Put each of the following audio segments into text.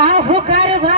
आहो कारभारी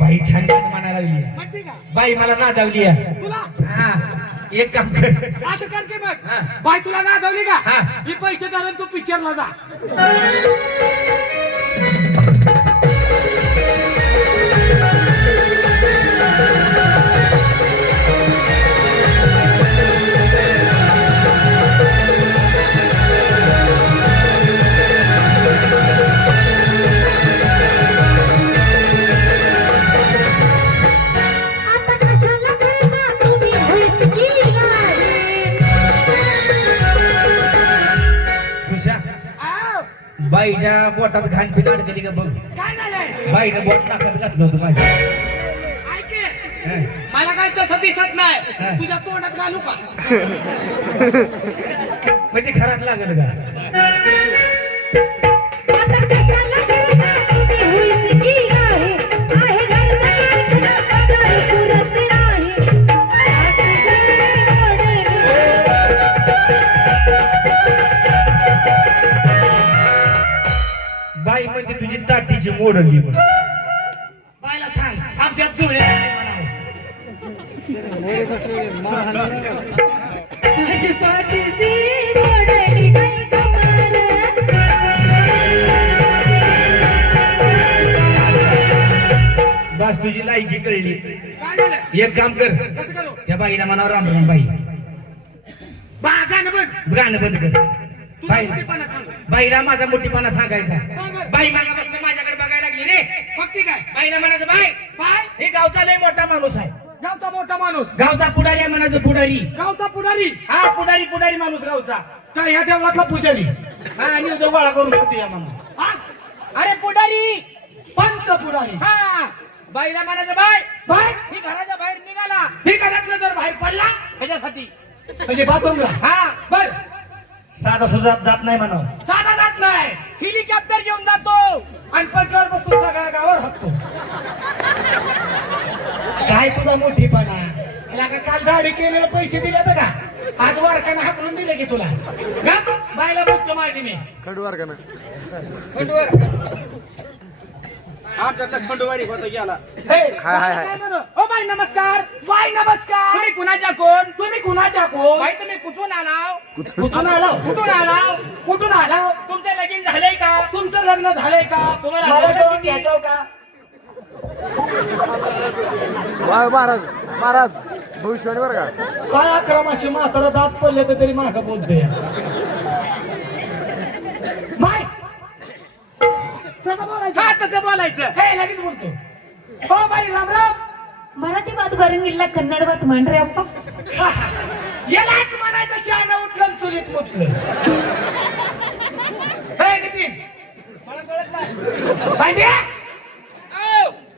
बाई छान गाणं म्हणायला लागली. म्हणते का? बाई मला नादावली तुला? हा. एक काम कर. असं कर की मग. हा. बाय तुला ना धावली का? हा. ही पैसे धरून तू पिक्चरला जा. बाईच्या पोटात घाण पिन अडकली का बघ. काय झालंय? बाईनं बोट नाकात घातलं होतं माझ्या. ऐके हा. मला काय तसं दिसत. नाही. तुझ्या तोंडात घालू का? म्हणजे खराब लागल का? तुझी ताटीची मोडली बायला सांग माझी. बस तुझी लायकी कळली. एक काम कर. त्या बाईला म्हणावं राम राम बाई. बा गाणं बघ गाणं बंद कर. बाईला माझा मोठीपणा सांगायचा. बाई मागापासून माझ्याकडे बघायला लागली रे भक्ती काय बाईला म्हणायचं बाई! बाय? हे गावचा लय मोठा माणूस आहे. गावचा मोठा माणूस? गावचा पुढारी आहे म्हणायचं पुढारी. गावचा पुढारी? हा पुढारी पुढारी माणूस गावचा. काय या देवळातला पुजारी? हा आणि तो गोळा करून खातो या माणूस. हा? अरे पुढारी! पंच पुढारी. हा बाईला म्हणायचं बाय बाय? ही घराच्या बाहेर निघाला. ही घरातनं जर बाहेर पडला? ह्याच्यासाठी म्हणजे बाथरूमला? हा. बर. साधा सुद्धा जात नाही म्हणा साधा जात नाही. हेलिकॉप्टर घेऊन जातो. आणि पंचावर बसून सगळ्या गावावर हकतो. काय तुझा मोठीपणा? याला का काल दाढी केलेले पैसे दिले होते का? आज वारकानं हाकलून दिले की तुला. बायला बघतो माझी मी. खंडवार का ना आमचा खंडोवारी होता गेला हाय, हाय, हाय. काय म्हणू? ओ बाई नमस्कार. बाई नमस्कार. तुम्ही कुणाच्या कोण? तुम्ही कुणाच्या कोण? बाई तुम्ही कुठून आलाव? कुठून? आला कुठून आलाव? कुठून आला तुमचं लगीन झालंय का? तुमचं लग्न झालंय का? तुम्हाला मला लग्न करून किती? घ्यायचं का वा महाराज महाराज भविष्यवाणी बरं का? काय अक्रमाची म्हातारा दात पडले तर तरी माग बोलतोय. हे लगेच बोलतो. हो राम राम. मराठी बात बरंगीला कन्नड बात म्हण रे अप्पा. यालाच म्हणायचं शहाणा उठलं चुलीत मुतलं.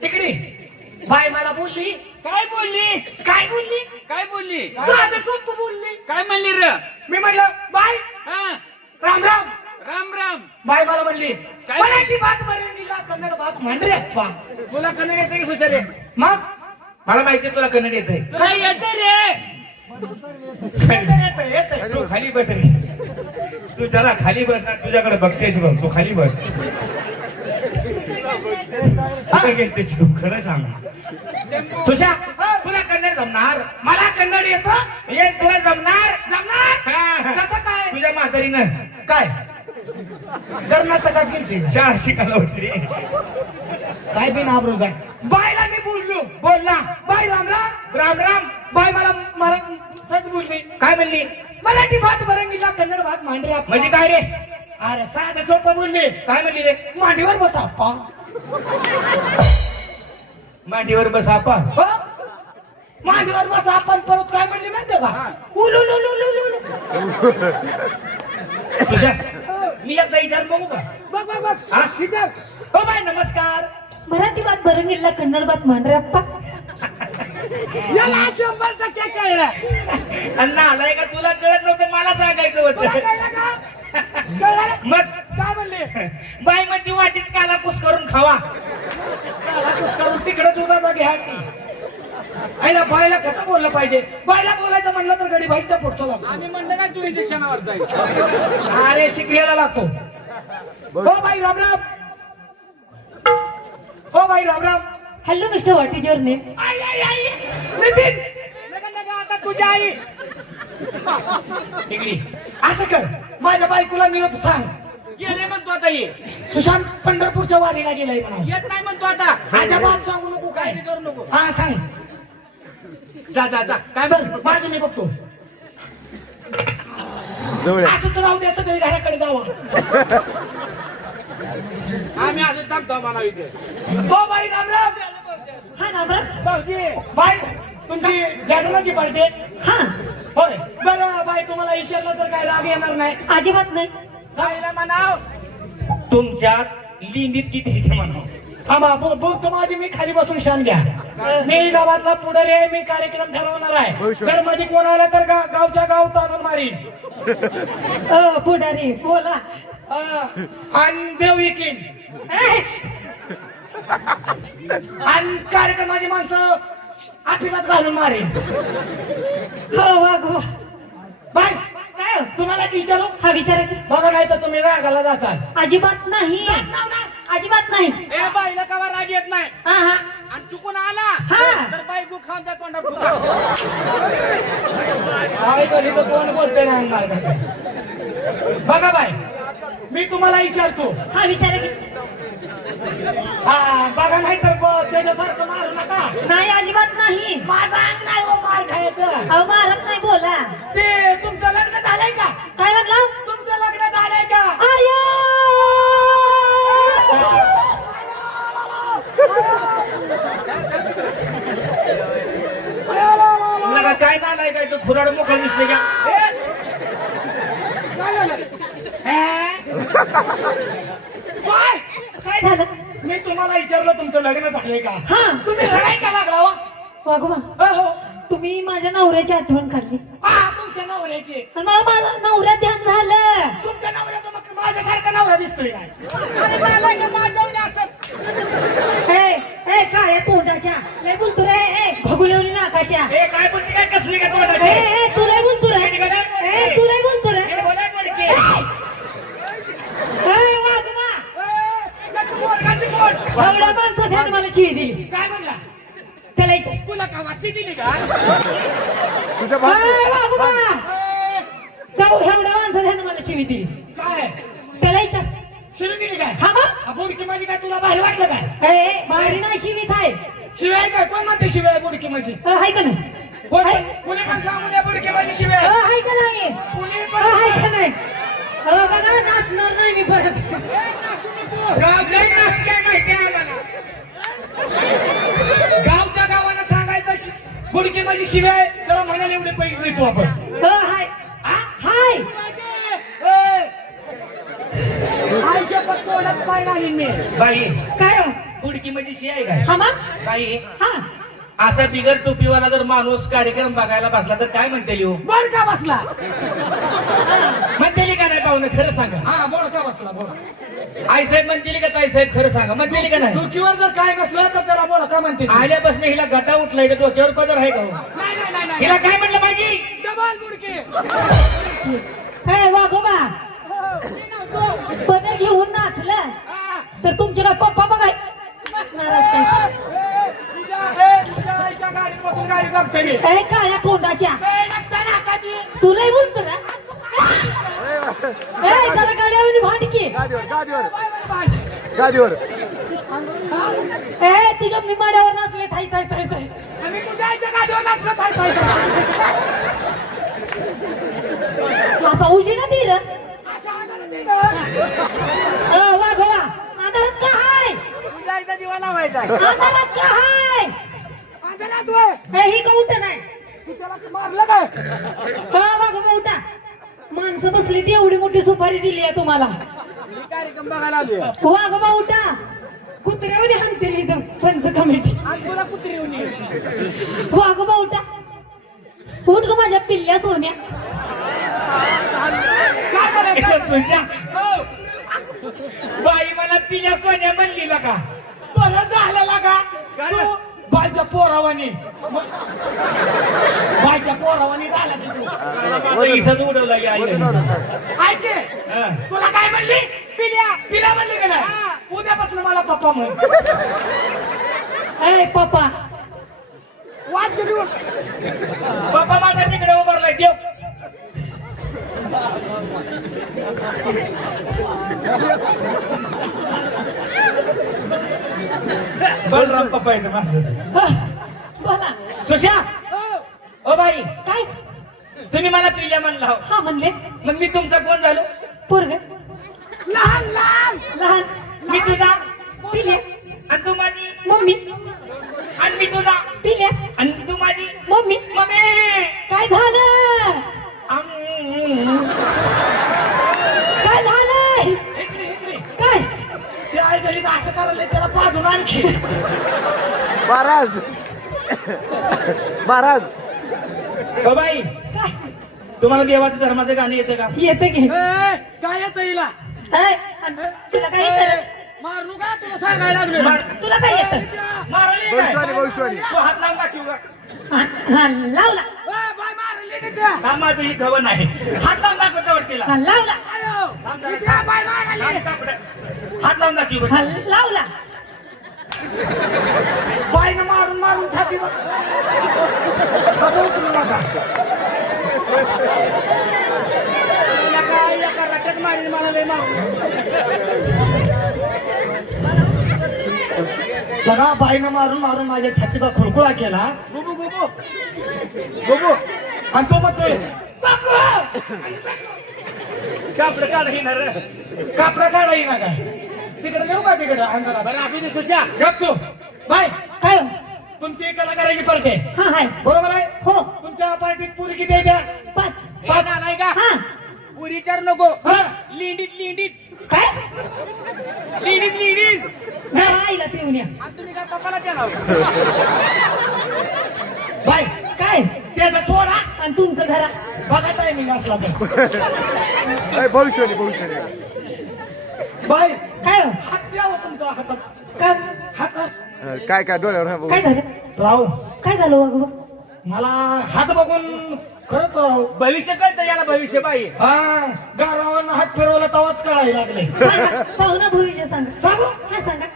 तिकडे. बाय मला बोलली. काय बोलली? काय बोलली? काय बोलली? सोप बोलली. काय म्हणली र? मी म्हटलं बाय हा. राम राम. राम राम. बाय मला म्हणली? काय? मराठी भात मराठीला कन्नड भात म्हणरे अप्पा. तुला कन्नड येते की सुशाले? मग? मला माहिती तुला कन्नड येते काय येत रे. येतं, येतं. तू खाली बस रे. तू जरा खाली बस ना तुझ्याकडे बघतेस बघ तू खाली बस. कुठे गेलते तू? खरं सांग. तुझ्या तुला कन्नड जमणार? मला कन्नड येतं? ये तुला जमणार? जमणार? हा. काय? तुझ्या म्हातारीनं काय? कर्नाटकात गेलते चार शिकायला होती रे काय बी नाबरू जाय बायला मी बोललो बोलला बाय राम राम राम राम बाय मला मला सच बोलली काय म्हणली मराठी भात बरंगीला कन्नड भात मांडरे अप्पा. म्हणजे काय रे अरे साधं सोपं बोलली काय म्हणली रे मांडीवर बसा अप्पा मांडीवर बसा आपा हो? मांडीवर बसा आपण परत काय म्हणली माहिती का उलुलुलुलुलु. तुझ्या मी एकदा विचार बघू का. बघ बघ बघ. हा? विचार. हो बाय नमस्कार. मराठी बात बरंगिल्ला कन्नड बात याला शंभर टक्के कळलं. अण्णा आलाय का तुला? कळत नव्हतं मला सांगायचं तुला होतं कळलं का? कळलं? मग? काय म्हणले? बाई मग ती वाटीत काला कुस करून खावा. काला कुस करून तिकडे दुधाचा घ्या की. आईला बायला कसं बोललं पाहिजे? बायला बोलायचं म्हणलं तर गडी बाईच्या पुढचं लागतो. आम्ही म्हणलं काय तू इंजेक्शनावर जायचं अरे शिकलेला लागतो. हो बाई रामराम हो बाई Ramram hello mister what is your name? आई आई आई. नितीन. नका नका आता तुझी आई. तिकडी असं कर. माझ्या बायकोला निरोप सांग. गेले म्हणतो आता ये. सुशांत पंढरपूरच्या वारीला गेलाय म्हणून येत नाही म्हणतो आता. अजिबात सांगू नको काय. करू नको. हा सांग. जा जा जा. काय म्हणतो माझं मी बघतो. जवळ आहे. असंच राहू द्या सगळे घराकडे जावं. आम्ही असं थांबतो म्हणा इथे. हो बाई रामराम हा नामराम भाऊजी. बाई. तुमची जागरणाची पार्टी आहे? हा. होय. बरं बाई तुम्हाला विचारलं तर काय राग येणार नाही. अजिबात नाही. बाईला म्हणाव. तुमच्यात लिंडीत किती म्हणा थांबा बोल बोलतो माझी मी खाली बसून शान घ्या. मी गावातला पुढारी आहे मी कार्यक्रम ठरवणार आहे. तर मध्ये कोण आला तर गा- गावच्या गाव ताणून मारीन. पुढारी बोला. आणि देव आणि कार्यक्रमाची माणसं आफिसात घालून मारीन. हो वाघ बाय. काय हो? तुम्हाला की विचारू? हा विचारा की. बघा नाही तर तुम्ही रागाला जाचाल अजिबात नाही. अजिबात नाही. ए बाईला कवा राग येत नाही? हा हा. आणि चुकून आला? हा. तर बायको खाऊन त्या तोंडात तर कोण बोलते नाही मार्गात. बघा बाय मी तुम्हाला विचारतो. हा विचारा की. हा बघा नाही तर ब- त्याच्यासारखं मारू नका. नाही अजिबात नाही. माझा अंग नाही हो मार खायचं अहो मारत नाही बोला ते तुमचं लग्न झालंय का काय म्हटलं तुमचं लग्न झालंय का आयो तुला काय नालाय काय तो खुराड मोकळा दिसते का? काय? झालं? मी तुम्हाला विचारलं तुमचं लग्न झालंय का? हा. तुम्ही रडाय का लागला हो? वाघोबा हो हो. तुम्ही माझ्या नवऱ्याची आठवण काढली. तुमच्या नवऱ्याचे. आणि मला माझं नवऱ्या ध्यान झालं. तुमच्या नवऱ्याचं मग माझ्यासारखा नवरा दिसतोय काय? अरे का माझ्या एवढी असं ए ए काळ्या तोंडाच्या लय बोलतो रे ए नाकाच्या ए काय बोलते? काय कसली का ए तोंडाची? ए तू लय बोलतो रे ए तू लय बोलतो रे ए, बोला बोलकी. ए वाघोबा गच्ची सोड, गच्ची सोड. एवढ्या माणसं ध्यान मला शिवी दिली. काय म्हणला? त्याला विचार. तुला का वाशी दिली का? तुझ्या ए, जाऊ एवढ्या ध्यान मला शिवी दिली? काय? त्याला विचार दिली काय? हा. मग हा, माझी काय तुला भारी वाटलं काय? ए ए भारी नाही शिवीत आहे. शिवाय काय? कोण म्हणते शिवाय बुडकी माझी? अ, हाय का नाही? कोण. कोणी पण सांगू द्या बुडकी माझी अ, शिवाय हाय का नाही? कोणी अ, पण हाय का नाही? अ, बघा नाचणार नाही मी परत. गावच्या नाचक्या माहिती आहे आम्हाला. गावच्या गावाला सांगायचं शि- बुडकी माझी शिवाय त्याला म्हणायला एवढे पैसे देतो आपण. अ, हाय. आ, हाय. ए, आयुष्य पण तोंडात पाय घालीन मी. बाई. काय हो उडकी म्हणजे शी आहे काय? हा मग? बाई हा. असा बिगर टोपीवाला जर माणूस कार्यक्रम बघायला बसला तर काय म्हणते लिहू? बोल का बसला? म्हणतेली का नाही पाहुणं खरं सांगा. हा बोल का बसला बोल. आई साहेब म्हणतेली का ताई साहेब खरं सांगा. म्हणतेली का नाही? डोकीवर जर काय बसलं तर त्याला बोला का म्हणते ती? आल्यापासून हिला गटा उठलाय तर डोक्यावर पदर आहे का हो? नाही नाही नाही नाही. हिला काय म्हणलं पाहिजे डबल बुडकी. ए वाघोबा पदर घेऊन नाचलं तर तुमचे काय पप्पा बघाय काय? काळ्या नाकाची. तुलाही बोलतो ना जरा गाड्यामध्ये भांडकी गादीवर गादीवर ए तिच्या मी माड्यावर नाचले थाई थाई थाई थाई आम्ही गाडीवर नाचलो. असा उजी ना ते अंधारात का हाय दिवा अंधारात हाय. हे कौट नाही? तू त्याला मारलं काय? हा बघा मोठा माणसं बसली ती एवढी मोठी सुपारी दिली आहे तुम्हाला. मी कार्यक्रम बघायला आलोय. वाघ माऊटा कुत्र्यावर हाणतील इथं पंच कमिटी. आज तुला कुत्री येऊन ये. वाघ माऊटा उठ. ग माझ्या पिल्ल्या सोन्या. काय तुझ्या हो. बाई मला पिल्या सोन्या म्हणली का बरं झालेला का तू बायच्या पोरावानी. बायच्या पोरावानी झाला की तू. इसच उडवला की आई ऐके. तुला काय म्हणली? पिल्या. पिल्या म्हणली का नाही? उद्यापासून मला पप्पा म्हण ए पप्पा. वाजचे दिवस. बाबा माझा तिकडे उभारलाय देव बलराम पप्पा येतो माझं हा, बोला. सुशा! O by! काय? तुम्ही मला प्रिया म्हणला हो. हा म्हणले. मग मी तुमचा कोण झालो? पोरग. लहान लहान. लहान. मी तुझा? पिल्या आणि तू माझी? मम्मी. आणि मी तुझा? पिल्या आणि तू माझी? मम्मी. मम्मी! काय झालं. काय झालंय इकडे इकडे काय ते आई घरी असं करायला त्याला बाजून आणखी. महाराज. महाराज. ओ बाई काय? तुम्हाला देवाचं धर्माचं गाणं येतं का? येतं की. काय येत हिला? ए, तुला काय येतं? मारू का? तुला सांगायला लागले मार- तुला काय येतं? मारायला ये भविष्यवाणी काय? भविष्यवाणी तू हात लावून दाखवू का हा, हा, लावला. बाय मारली नाही त्या. हा माझं ही खबर नाही. हात लावून दाखवतो तिला. हा, लावला. आयो. बाय मारली थांब कापडं. हात लावून दाखवू हा, का? लावला. बाईनं मारून मारून छाती रट्यात मारीन मला लय मारून. बघा बाईनं मारून मारून माझ्या छातीचा खुळखुळा केला. गुबू गुबू. गुबू. आणि तो म्हणतोय कापड काढ घेणार कापडा काढा येईना काय तिकडे नेऊ का तिकडे? अंधारात बरं असू दे सुशा. गप तू. बाय. काय? तुमची एकाला करायची पार्टी आहे हा हाय. बरोबर आहे? हो. तुमच्या पार्टीत पुरी किती आहे त्या? पाच. ना नाही का? हा. पुरी चार नको. हा? लिंडीत लिंडीत काय? लिंडीत लिंडीत घरा आईला पिऊन या. आणि तुम्ही काय पप्पाला चला? बाय. काय? त्याचा सोडा आणि तुमचं घरा बघा टायमिंग असला तर. ए, भविष्यवाणी भविष्यवाणी बाय. काय हो? हात द्यावं तुमच्या हातात. काय हातात. काय काय डोळ्यावर हा, काय झालं? राव. काय झालं वागवा मला हात बघून खरंच राव. भविष्य कळतं याला भविष्य बाई. हा गारावानं हात फिरवला तवाच कळायला लागले. सांगा पाहुणा भविष्य सांगा. सांगू? हा सांगा.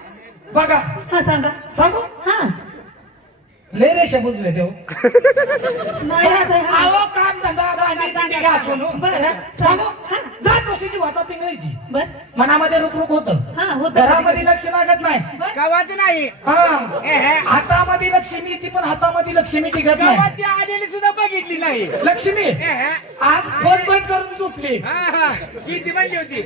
बघा. हा सांगा. सांगू? हा. लय रेषा बुजले देव. नाही हा. अहो धंदा भांडी बिंडी घासून बरं सांगू. हा. जात वर्षीची वाचा पिंगायची बर. मनामध्ये रुक रुक होत. हा होत घरामध्ये लक्ष लागत नाही. गावाच नाही. ए. हातामध्ये लक्ष्मी ती पण हातामध्ये लक्ष्मी टिकत नाही. आलेली सुद्धा बघितली नाही. लक्ष्मी. आज फोन बंद करून झोपली. हा हा. किती म्हणली होती?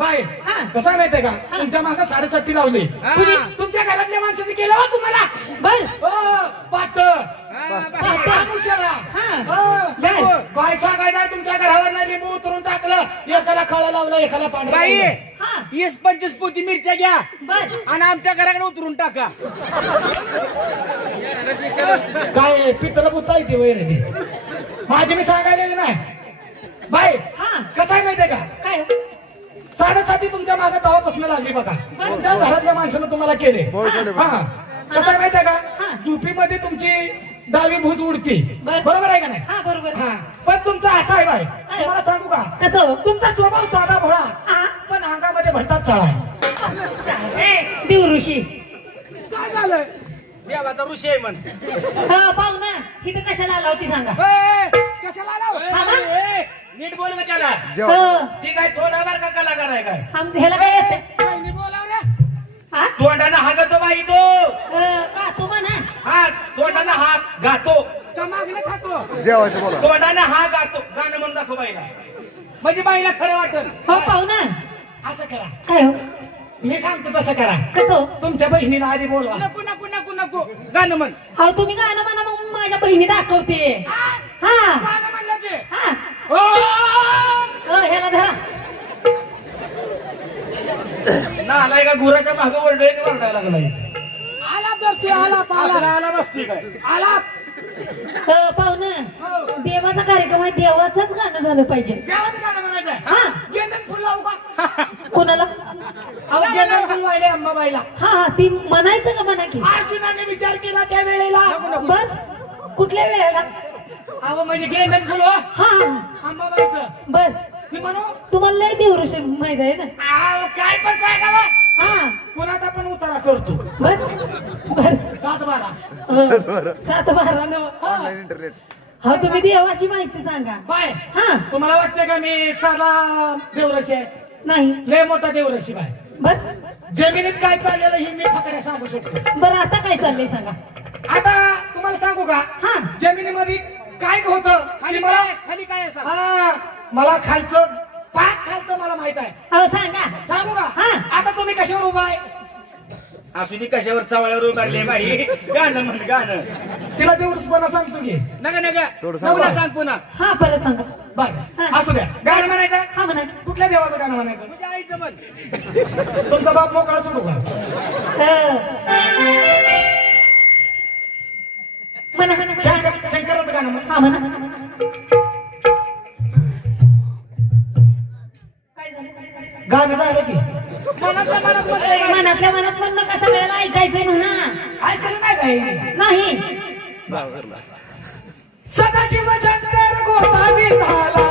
बाय हा. कसं आहे माहितीये का? तुमच्या मागे साडेसाती लावली. कुणी? तुमच्या घरातल्या माणसाने केलं हो तुम्हाला. बर. हो, पाट हा. काय? काय सांगायचं तुमच्या घरावर लिंबू उतरून टाकलं. एकाला काळा लावलं एकाला पांढरा बाई. हा. वीस पंचवीस पोती मिरच्या घ्या. बर. आणि आमच्या घराकडे उतरून टाका. काय पितळ बुत्ता येते वैर माझी मी सांगायला नाही. बाय हा. कसं आहे माहितीये का? काय? साडेसाती तुमच्या मागे तवापासून लागली बघा. तुमच्या घरातल्या माणसानं तुम्हाला केले. हा. कसं आहे माहितीये हा. का झोपीमध्ये तुमची डावी भूज उडती. बर. बरोबर आहे का नाही? हा बरोबर. हा. पण तुमचं असं आहे बाय? तुम्हाला सांगू का? कसं? हो? तुमचा स्वभाव साधा भोळा हा. पण अंगामध्ये भरतात चाळा देव ऋषी. काय झालं देवाचा ऋषी आहे म्हण. हा पाहुणा इथं कशाला आला होती सांगा. कशाला आला? नीट बोल का त्याला. जेव्हा हो. ती काय तोंडावर का कलाकार आहे काय? आम- ह्याला काय येतं बहिणी बोलाव रे. हा? तोंडानं हागतो बाई तो. अं, का तू म्हणा हा तोंडानं हात गातो. जेवायचं बोला. तोंडानं हा गातो. गाणं म्हणून दाखव बाईला. म्हणजे बाईला खरं वाटत. हो पाहुणा असं करा. काय हो? मी सांगतो तसं करा. कसं हो? तुमच्या बहिणीला आधी बोलवा. नको नको नको नको. गाणं म्हण. अहो तुम्ही गाणं म्हणा मग माझ्या बहिणी दाखवते. हा. गाणं म्हणलं की. हा. ना आलाय का गुराच्या मागं वरडोय वरडायला लागलाय. आला तर ते आला आला आला बसतोय काय? आला. पाहुणं देवाचा कार्यक्रम आहे देवाचंच गाणं झालं पाहिजे. देवाचं गाणं म्हणायचं हा. गेंदन फुल लावू का? कोणाला? अहो गेंदन फुल वाहिले अंबाबाईला. हा हा ती म्हणायचं का म्हणा की? अर्जुनाने विचार केला त्या वेळेला बर. कुठल्या वेळेला? अहो म्हणजे गेंदन फुल हो हा हा. अंबाबाईचं बर मी म्हणू? तुम्हाला लय देवऋषी माहीत आहे ना? अहो काय पण काय का बा? हा. कुणाचा पण उतारा करतो. बर बर. सात बारा. अ, सात बारा. नऊ ऑनलाईन इंटरनेट हा. तुम्ही देवाची माहिती सांगा. बाय. हा. तुम्हाला वाटतं का मी साधा देवरशी आहे? नाही. लय मोठा देवरशी बाय. बर जमिनीत काय चाललेलं हे मी फकड्या सांगू शकतो. बर आता काय चाललंय सांगा. आता तुम्हाला सांगू का? हा. जमिनीमध्ये काय होतं? खाली मला खाली काय सांग? हा मला खालचं पाक खालचं मला माहीत आहे. अहो सांगा. सांगू का? हा. आता तुम्ही कशावर उभा आहे? असू दे कशावर चावळ्यावर उभारले बाई? गाणं म्हण गाणं. तिला देवरूसपणा सांगतो की. नका नका. थोडं सांग. पुन्हा पुन्हा. हा परत सांगा. बाय. हा. असू द्या. गाणं म्हणायचं? हा म्हणा कुठल्या देवाचं गाणं म्हणायचं? तुझ्या आईचं म्हण. तुमचा बाप मोकळा सोडू का अ. म्हणा. म्हणा म्हणा. शंकर- शंकराचं गाणं म्हण. हा म्हणा. काय झालं? गाणं झालं की. मनातल्या मनात. मनातल्या म्हणलं ऐकायचंय म्हणा? ऐकलं नाही काय? नाही. सदाशिव शंकर गोसावी झाला.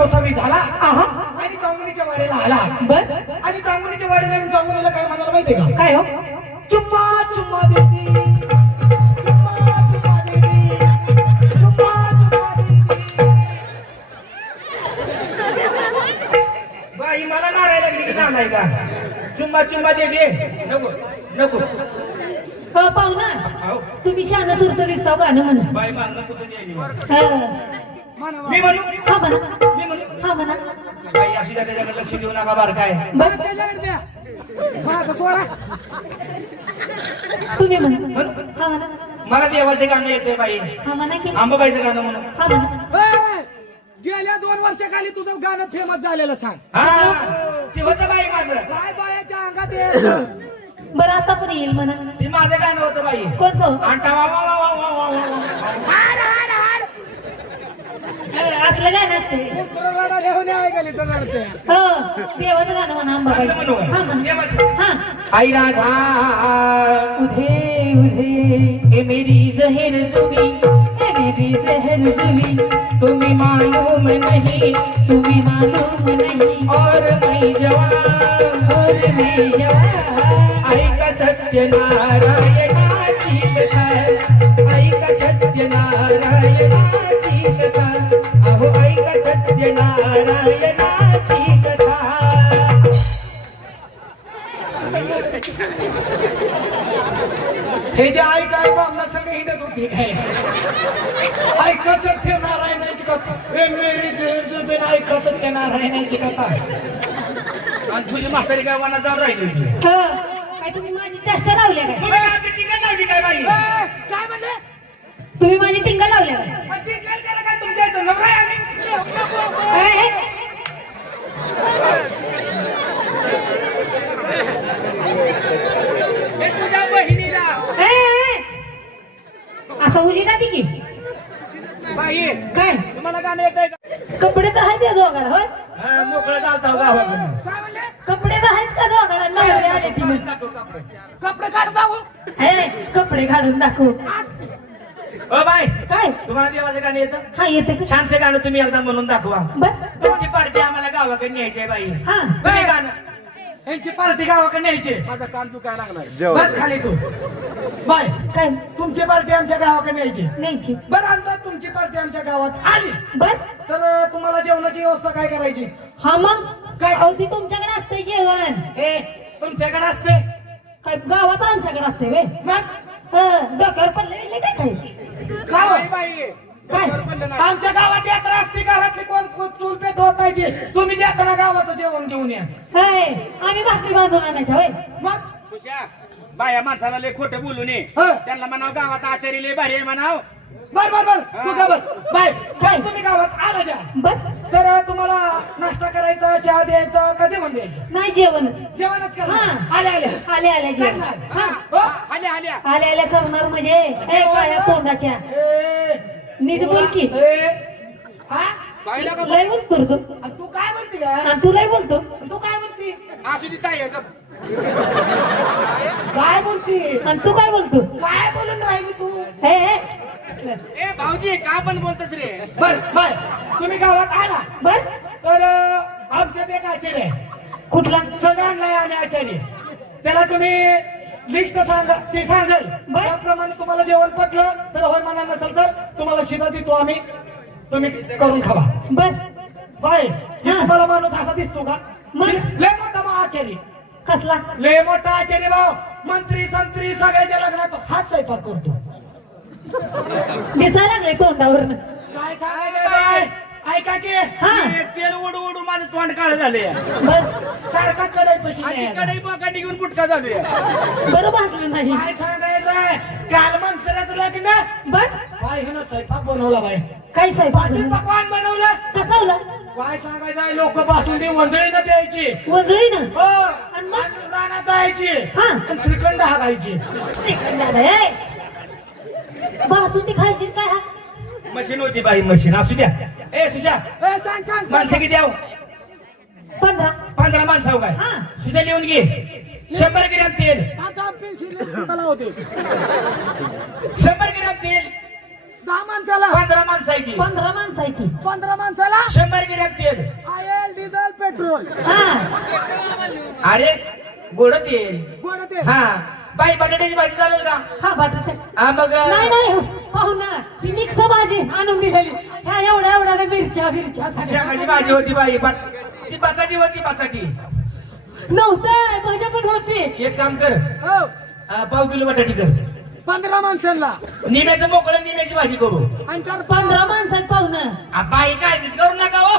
गोसावी झाला? आहा आणि चांगुनीच्या वाड्याला आला. बर. आणि चांगुनीच्या वाड्याला येऊन चांगुनीला काय म्हणाला माहितीये का? काय हो? चुम्मा चुम्मा देती बाई मला मारायला लागली की नाही का? चुम्मा चुम्मा दे दे. नको नको. हो पाहुणा अहो, तुम्ही शान सुरत दिसता गाणं म्हणा बाई? हा. मी म्हणू? हा मी हा म्हणा त्याच्याकडे लक्ष देऊ नका बार काय. बर त्याच्याकडे द्या. कोणाचा सोडा. तुम्ही म्हणा. हा? म्हणा मला देवाचे गाणं येते बाई. हा म्हणा की. अंबाबाईचं गाणं म्हणून. हा म्हणा गेल्या दोन वर्षाखाली तुझं गाणं फेमस झालेलं सांग. हा ते होतं बाई माझं. काय बायाच्या अंगात बरं आता पण येईल म्हणा. ते माझं गाणं होतं बाई. कोणचं? वा वा वा वा वा वा. वा वा. असलं गाणं असते हो. देवाचं गाणं म्हणा अंबाबाई चांगलं म्हणू हा का? म्हणा. देवाचं. हा. आई राधा उधे उधे. ए मेरी जहेर जुबी. ए मेरी जहर जुबी. तुम्हें मालूम नहीं. तुम्हें मालूम नहीं. और मैं जवान. और मैं जवान. आई का सत्यनारायणाची कथा आई का कथा. हे जे ऐक ऐक आम्हाला सगळे हिंडत होती काय ऐकत सत्य नारायणाची कथा. ऐक सत्य नारायणाची कथा. आणि तुझी म्हातारी काय वनात जाऊन राहिली हो. काय तुम्ही माझी चेष्टा लावल्या काय? तुम्ही माझी टिंगा लावल्या काय पण ती काय त्याला काय तुमच्या इथं नवरा आहे आम्ही ए, ए, हे तुझ्या बहिणीला ए, ए. असं उजी जाते की बाई काय तुम्हाला गाणं येत आहे का कपडे तर आहेत या दोघाला होय हा, मोकळं चालता गावाकडून काय म्हणले कपडे तर आहेत का दोघाला नवरे आले ती म्हण. कपडे काढता हो ए, कपडे काढून दाखव. ओ बाय काय? तुम्हाला देवाचं गाणं येतं? हा येते का? छानसे गाणं तुम्ही एकदा म्हणून दाखवा. बर. तुमची पार्टी आम्हाला गावाकडे न्यायची आहे बाई. हा. तुम्ही गाणं? यांची पार्टी गावाकडे न्यायची माझा कान दुखायला लागलाय. बस जेवण खाली तू. बाय. काय तुमची पार्टी आमच्या गावाकडे न्यायची न्यायची. बरं आता तुमची पार्टी आमच्या गावात आली. बर. तर तुम्हाला जेवणाची व्यवस्था काय करायची? हा मग? काय? अहो ती तुमच्याकडे असते जेवण. ए तुमच्याकडे असते काय गावात आमच्याकडे असते वे मग? हं, डोक्यावर पडले काय काय का हो? बाई काय? आमच्या गावात यात्रा असते घरातली कोण कोण चूल पेट होत नाही ती. तुम्ही जाताना गावाचं जेवण घेऊन या होय, आम्ही भाकरी बांधून आणायच्या होय मग खुशा बाया माणसाला लय खोटं बोलू नये हं. त्यांना म्हणाव गावात आचारी लय भारी आहे म्हणाव बर बर बर. तू का बस. Bye bye. तुम्ही गावात आला जा. बर. तर तुम्हाला नाश्ता करायचा चहा द्यायचा का जेवण द्यायचं? नाही जेवण जेवणच हा. करणार आले आले आले आले जेवण. करणार. हा. हो? आल्या आल्या. आले आले करणार म्हणजे. ए काळ्या तोंडाच्या. ए, नीट बोल की. ए, हा? बाईला का लय बोलतो रे तू. आणि तू काय म्हणते का आणि तू लय बोलतो. तू काय म्हणते? असू दे ताई गप. काय बोलते? आणि तू काय बोलतो? काय बोलून राहिली तू? हे हे ए भाऊजी का पण बोलतोस रे? बर बर. तुम्ही गावात आला. बर. तर अं, आमच्यात एक आचार्य कुठला? सगळं आणलाय आम्ही आचार्य. त्याला तुम्ही लिस्ट सांगा ते सांगेल. बर. त्याप्रमाणे तुम्हाला जेवण पटलं तर होय म्हणा नसेल तर तुम्हाला शिदा देतो आम्ही. तुम्ही करून खावा. बर. बाय. तुम्हाला माणूस असा दिसतो का? मग? लय मोठा मग आचार्य. कसला? लय मोठा आचार्य भाऊ. मंत्री संत्री सगळ्याच्या लग्नात हाच स्वयंपाक करतो. दिसायला लागले तोंडावरनं. काय सांगायचं ऐका की हा. हे तेल ओढू ओढू माझं तोंड काळ झाले सारखा कडाई पशी आणि कडई बोकांडी घेऊन बुटका झालोय. बरं भाजलं नाही. काय सांगायचंय काल मंत्र्याचं लग्न. बर. काय हे ना स्वयंपाक बनवला बाई? काय साहेब पाचिन पकवान बनवलं. कसावला काय सांगायचंय लोक बासुंदी वंजळीनं प्यायची. वगळी ना हो. आणि मग? आणि रानात जायची. हा. आणि श्रीखंड हागायची. बासुंदी खायची काय हा? मशीन होती बाई मशीन. असू द्या. ए सुशा. ए, सांग सांग माणसं किती आहो? पंधरा. पंधरा माणसं आहो काय? हा. सुशा लिहून घे. शंभर ग्रॅम तेल. आता पेन्सिल हाताला होते. शंभर ग्रॅम तेल. दहा माणसाला. पंधरा माणसं आहे ती. पंधरा माणसं आहे ती. पंधरा माणसाला. शंभर ग्रॅम तेल. Oil diesel petrol. हा. अरे गोड तेल. गोड ते हा. बाई बटाट्याची भाजी चालेल का? हा बटाटे. हा मग नाही नाही पाहू ना ती मिक्स भाजी आणून दिलेली. ह्या एवढ्या एवढ्या मिरच्या मिरच्या. शेंगाची भाजी होती बाई बट- ती बटाटी होती बटाटी नव्हतं भाज्या पण होती. एक काम कर. हो. पाव किलो बटाटी कर. पंधरा माणसाला निम्याचं मोकळं निम्याची भाजी करू. आणि तर पंधरा माणसात पाहुणं. आ, बाई काळजीच करू नका हो.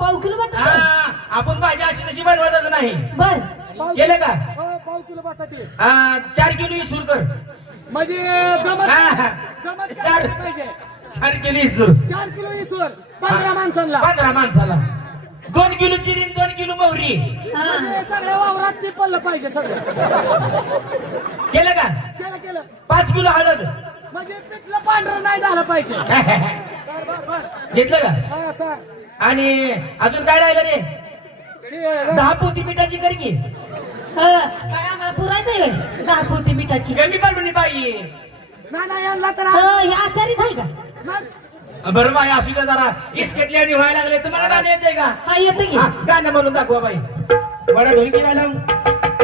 पाव किलो बटाटे. हा, आपण भाजी अशी तशी बनवतच नाही. बर. केलं का हो पाव किलो बटाटे. हा, चार किलो इसूर कर. म्हणजे गमत हा, हा. गमत चार करायला पाहिजे. चार किलो इसूर. चार किलो इसवर पंधरा माणसांना पंधरा माणसाला. दोन किलो चिरी दोन किलो मोहरी हा. म्हणजे सगळ्या वावरात ते पडलं पाहिजे सगळं. केलं का? केलं केलं. पाच किलो हळद. म्हणजे पिठलं पांढरं नाही झालं पाहिजे. बर बर बर. घेतलं का? हा, सांग. आणि अजून काय राहिलं रे? दहा पोती मिठाची कर की. हा, काय आम्हाला पुरायचंय होय? दहा होती मिठाची. कमी पडून बाई. नाही नाही यांना तर हो, हे आचारीच आहे का? मग बरं बाई असू द्या जरा. इस्केटली आणि व्हायला लागले. तुम्हाला गाणं येते का? हा येतं की. हा, गाणं म्हणून दाखवा बाई. बडा ढोलकी वाला